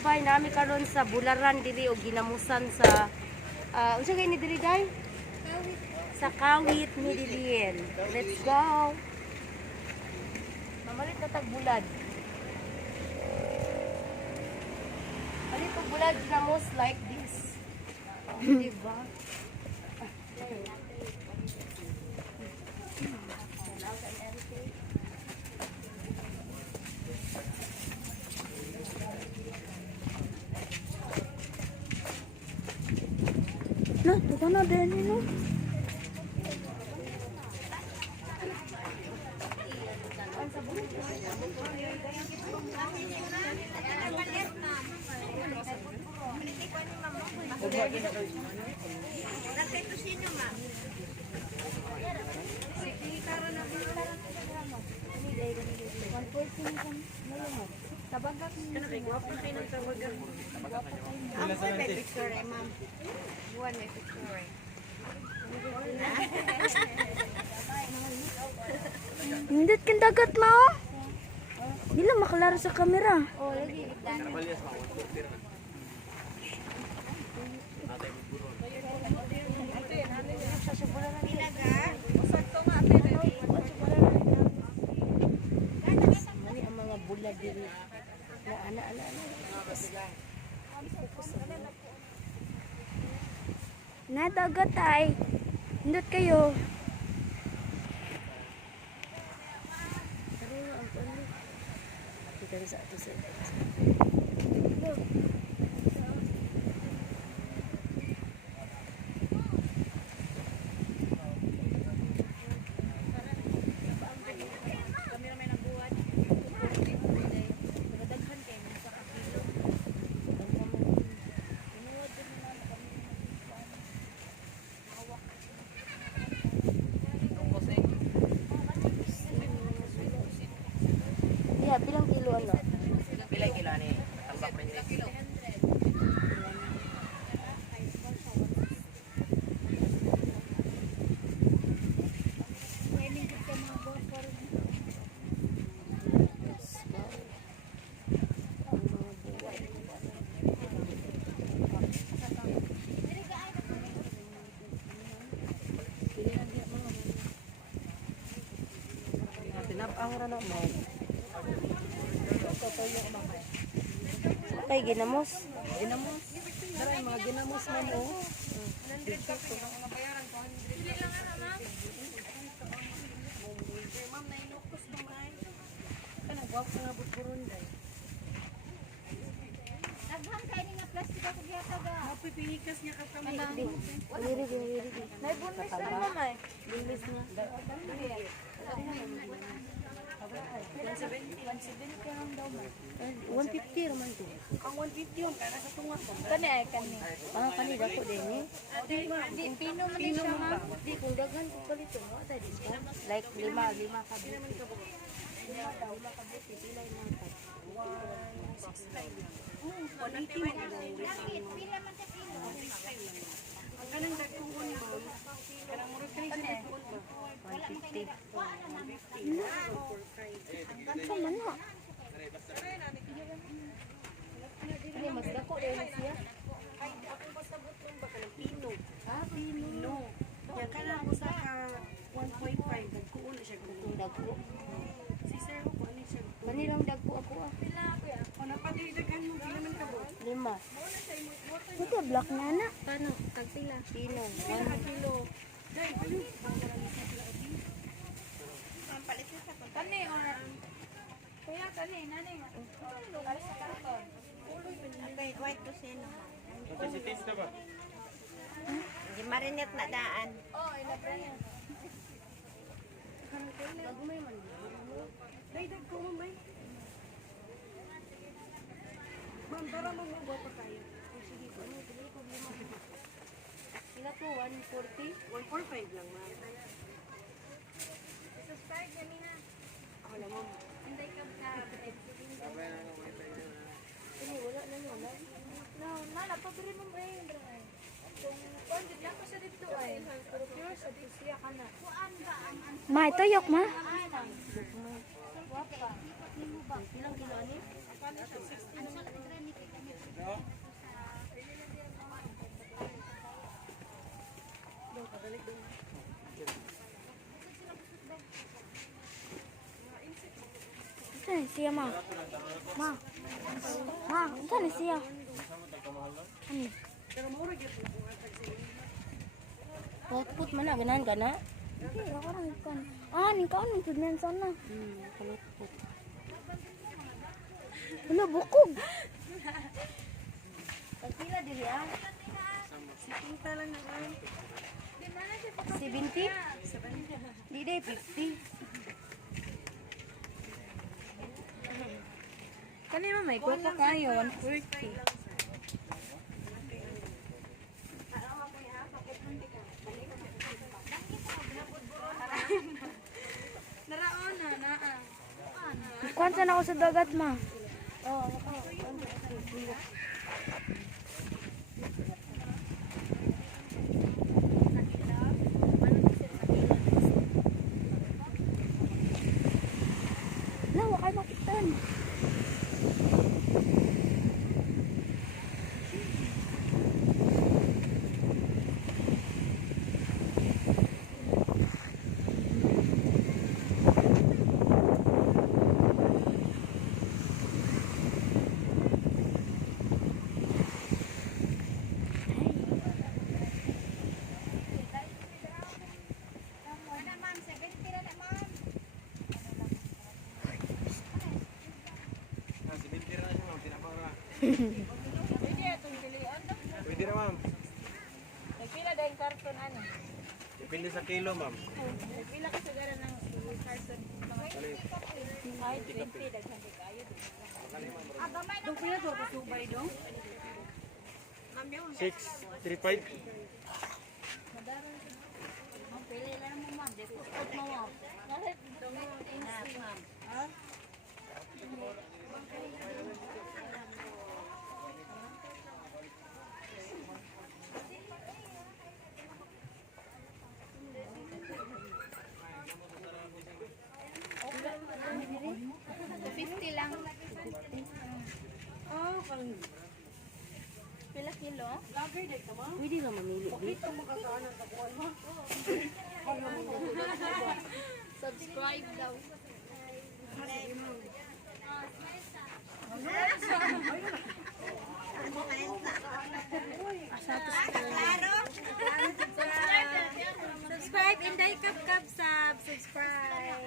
bay nami karon sa Bularan diri o ginamusan sa unsa kay ni diri day? Sa Kawit Midilien. Let's go. Mamalit na tag bulad. Malit pag bulad ginamos like this. Diba? No, ito na din, no? Tabagak ni Guwapo na kayo ng tawagan. Ang may picture eh, ma'am. Buwan may picture eh. Hindit kin dagat mo. Dila maklaro sa kamera. Oh, lagi. Mani ang mga bulad diri. Na ana. Na dagat ay. Hindot kayo. Kita sa ato sa. Yeah, bilang kilo ano? Pilay kilo ni tambak rin kilo. Tinapang ra na mo. Kay ginamos. Ginamos. Dara yung mga ginamos man o. Ma'am, nainukos mo man. Kanang guwapo nga butburon day. Daghan kayo nga plastic ako gihataga. Mapipihikas niya ka kami. Diri. Naibunlis na naman. Bilis na. 150 raman to. Ang 150 yun, kaya nasa tunga ko. Kani ay kani. Kani dako din eh. Di pino man din siya ma'am. Di kung daghan ko palito mo sa discount. Like lima ka buti. Lima ka buti pilay na ka. 180 mo. Bakit? Pila man sa kilo. Ang kanang dagkong ko ni ma'am. Karang murag kayo sa dagkong ba? 150. Kansa man no? Ini mas dako din siya. Ay, ako basta butong ba ka ng pino? Ah, pino. No. Yan ka na ako sa ka 1.5. Dagkuon na siya kung Dagko. Si sir ko, ano siya? Kani lang dagko ako ah. O napadidagan mo, di naman ka ba? 5. Ito block na na. Kano? Tagpila. Pino. 1 kilo. Dahil, ano? Ang palit na sa Kani or kuya kani nani lugar sa karton. Okay, white to sino. Hindi marinate na daan. Oh, ila brand. Gagumay man. Dahil dagko mo, may. Ma'am, tara mo mo pa kayo. Sige ko ano, dili ko lima. Sila po 140. 145 lang, ma'am. Subscribe kami na. Ako lang, ma'am. Anday ka na. Ini wala na no. No, nala pabiri mo rin. Kung pwede lang ko sa dito ay. Pero pure sa siya ka na. Kuan ba ang Ma, tuyok ma. wapa. Ilang kilo ani? Ano sa 16 naman. Saan siya, ma? Ma. Ma, saan siya? Ano? Put man na, ganahan ka na? Hindi, ako lang ikan. Ah, nikaw nang pudman sana. Kalutput. Wala, bukog. Pagpila diri ah? Kita lang na lang. 70? Di day 50. Kanina may kuha kayo, 140. Naraon na, naa. Kuwan saan ako sa dagat, ma? Oh, Wala, wakay makitan. Pwede na ma'am. Nagpila dahil karton ano? Depende sa kilo ma'am. Nagpila ka sa gara ng karton. Ay, 20, daghan di kayo. Dong pila to kasubay dong? 635. pili na mo ma'am. Dito spot mo ma'am. Ma'am. Oh, kang Pila kilo? lagay day ka ma'am. Pwede ka mamili. Ito makakaanan ka kuha mo. Subscribe daw. Subscribe, Inday Kap Kap Sab. Subscribe.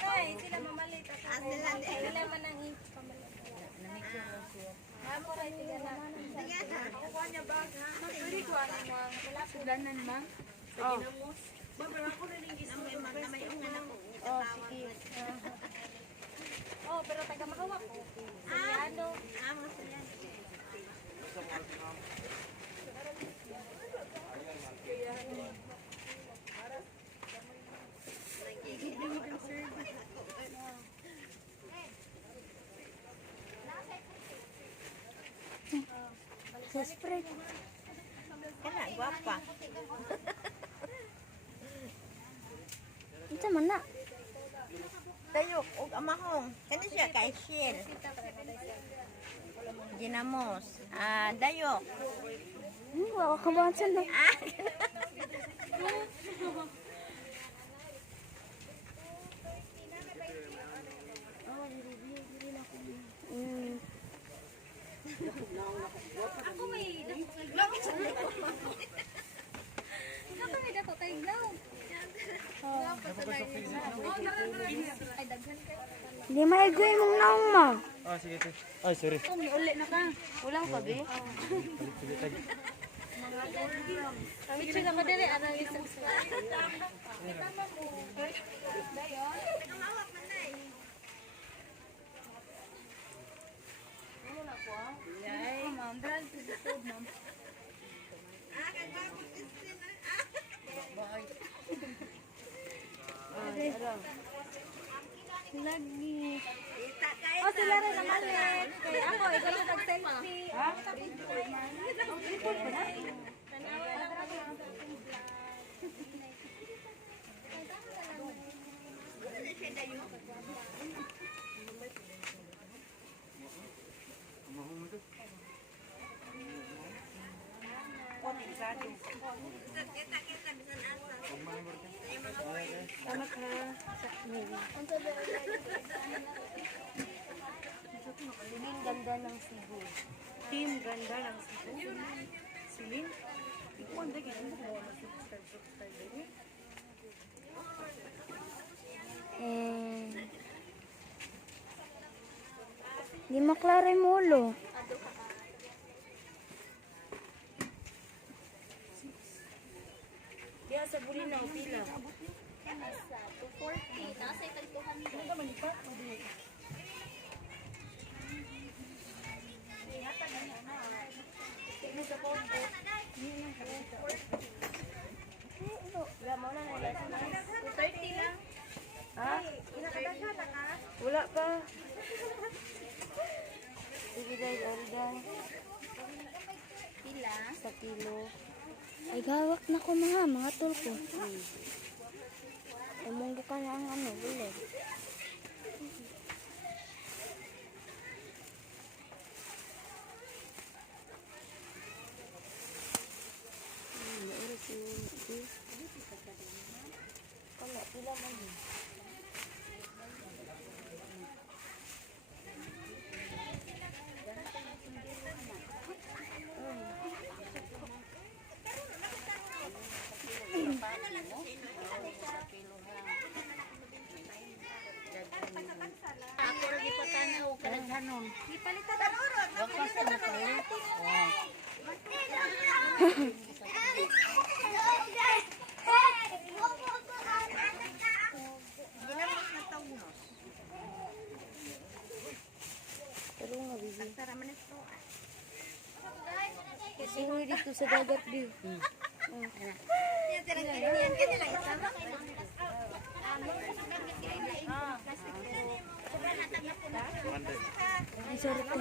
Ay, sila mamalit. Sila man ang Amo ray tiga na. Ako kuha niya bag ha. Pwede ko ano mo ang sulanan ma'am. Sa ginamos. Ma'am, ako na ning ginamos. Oh, sige. Oh, pero taga mahawak ko. Ano? Amo sila. Sa spray. Kana, guwapa. Ito man na. Tayok, og amahong. Kani siya kay Shell. Ginamos. Ah, dayok. Wala ka ba saan na? Ah, Ako may Ako may dato tayo glaw. Ay, daghan kayo. Hindi maigoy mong naong, ma. Ah, sige. Ay, sorry. Uli na ka. Ulang pa, be? Picture na madali. Ano yung subscribe? Yay, ma'am. Brand to the food, ma'am. Lagi. Oh, sila rin naman eh. Kaya ako, ikaw yung nag-selfie. Ha? Tama ka. Siling ganda ng Cebu. Team ganda ng Cebu. Silin. Ikaw ang dagin. Ano mo na subscribe. Di maklaro yung ulo. Diya sa Bulinaw, pila. Wala mo na nila. 230 lang. Ha? Wala pa. Sige dahil, oridan. Pila. Sa kilo. Ay, gawak na ko mga tol ko. Ay, munggo ka na ang bulag. Wala, pila man. Ako lagi pa tanaw. Kalaghanon. Pero nga, bibi. Kasi nga dito sa dagat, bi. Ay, sorry po.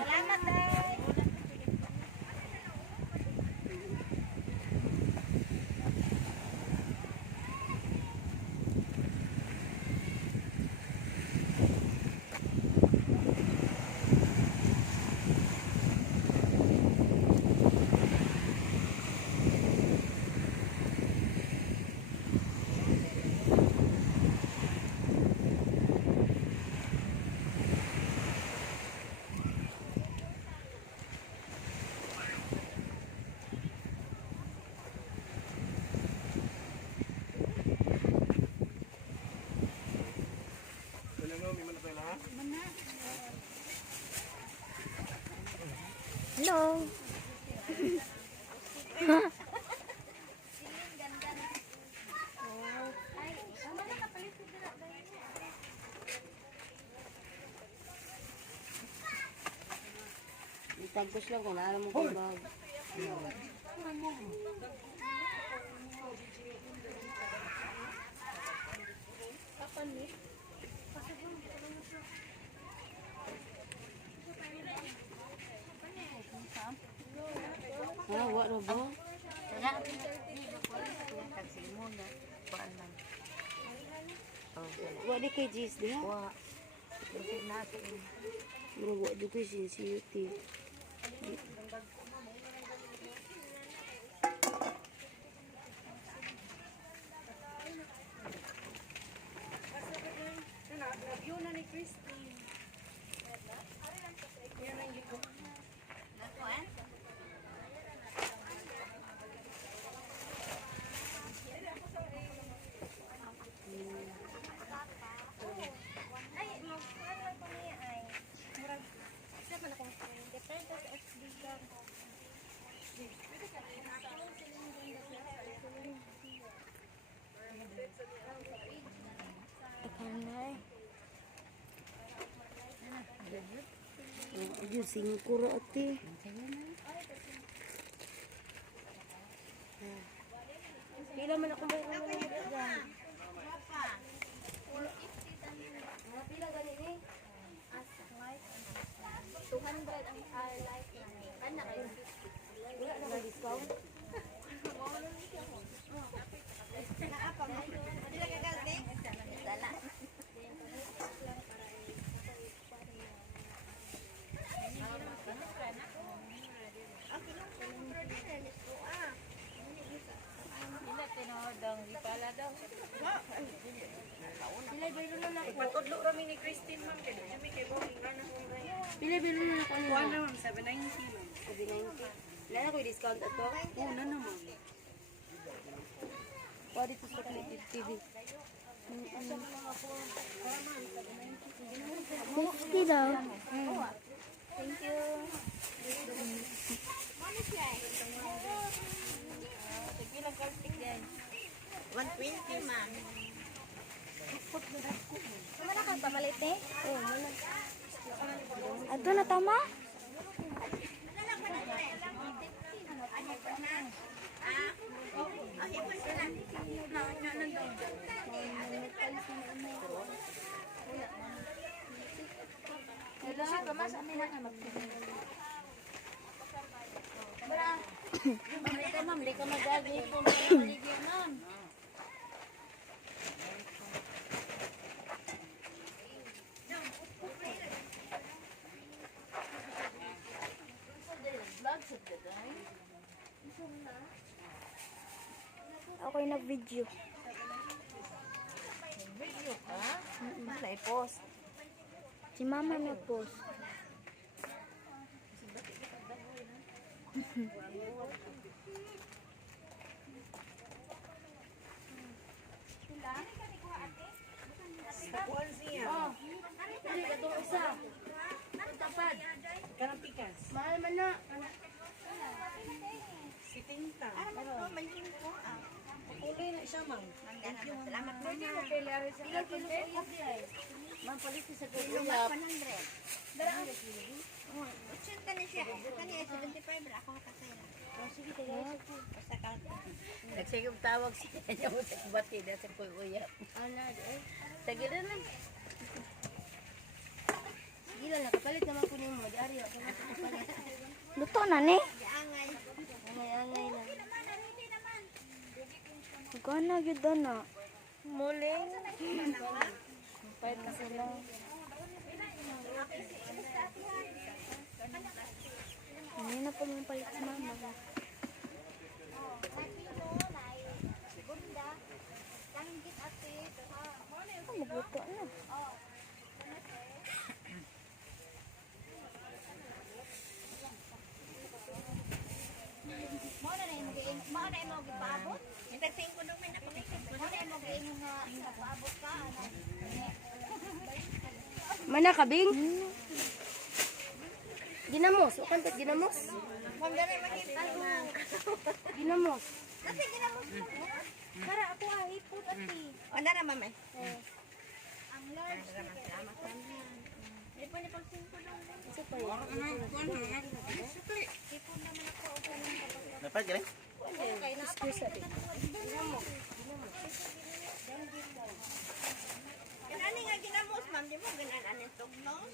Wala mo, may manapay lang ha? Hello. Itagpos lang kung alam mo kung bag. Wala ba? Wala di kay Jis di ha? Wala. Wala di kay Sinsiuti. Review na ni Christine. Yan ang gito. Takanay. Ayun, singkuro ati. Pila man ako may mga dyan. Pila ganin eh. 200 ang life na. Kana kayo. Wala na ba discount? Pilay bayro na nako. Patudlo rami ni Christine ma'am kay Jimmy kay mo ingana na kung ray. Pilay bayro na nako. Kuha na ma'am 790 ma'am. Sabi na yun. Wala na ko discount ato. Una na ma'am. Pwede ko sa TV. 60 daw. Thank you. Sige lang kaltik yan. 120, ma'am. Mana kang pamalit eh? Oh, wala. Ato na tama? Hello, mas amin na nga magpili. Mara. Mamrita ma'am, di ka magagi kung maligyan ma'am. Ako'y nag-video. Video ka? Wala i-post. Si mama nag-post. Kuan siya. Hindi ka itong isa. Tapad. Kanang pikas. Mahal man na. Si Tinta. Kulay na siya ma'am. Salamat po niya. Ilang kilo sa iya di ay? Ma'am, palit ko sa kilo. 100. 80 na siya. Kani ay 75 ra ako kasaya. Sige, tayo. Basta ka. Nagsigong tawag siya. Kanya mo sa kubati na sa kuya. Ano, eh. Sige na lang. Sige lang, nakapalit naman po niyo mo. Di-ari ako nakapalit. Luto na ni. Angay. Angay-angay lang. Gana gyud na. Muling. Pahit na sila. Hindi na po yung palit sa mama. Oh, magluto na. Mo na mo gipaabot. Intag 5 do may nakulitin. Mo na mo giingon nga paabot ka ano. Mana kabing? Ginamos. O kantat ginamos? Kung dere makita mo. Ginamos. Kasi ginamos mo. Para ako ahipot ati. O na ra mamay. Ang large. Salamat sa niya. Di pa ni pag 5 lang. Isa pa yun. Dapat galing? Excuse ate. Ani nga ginamos ma'am, di mo ganan anin tugnos.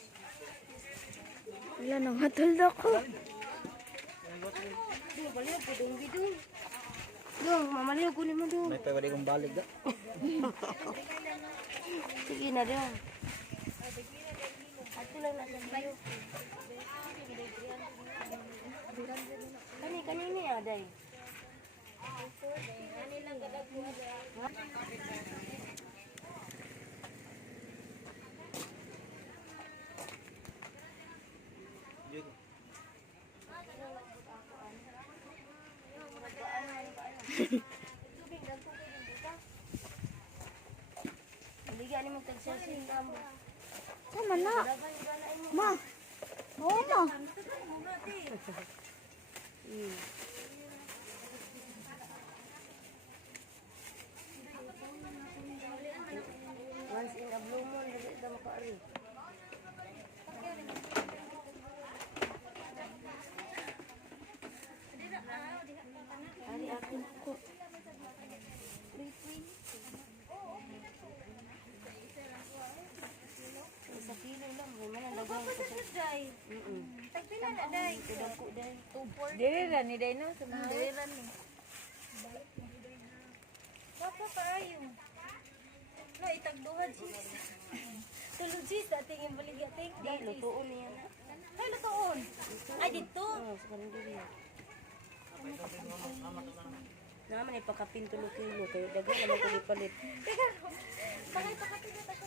Wala nang hatuldo ko. Dong, baliw po dong bidong. Dong, mamaliw ko mo dong. May pwede kong balik da. Sige na dong. Ato lang na sa bayo. Kani ni aday. Ani lang gadag ko. Bigyan ni mo tag sa singamo. Sama na. Ma. Oo ma. Once in a blue moon, dili ito makaari. Ari akin ko. Isa kilo lang, may manalagay ko sa day. Tagpila na day. Tudang ko day. Dili ra ni day no sa mga. Dili ran ni. Baka kaayo. No, itagduhan sis. Tulog sis, dating yung baligating. Di, lutuon niya. Ay, lutoon. Ay, dito. Oo, sa kanindiri. naman ipakapin tulo kilo kay daghan naman ko ipalit. Bakit pakapigat ako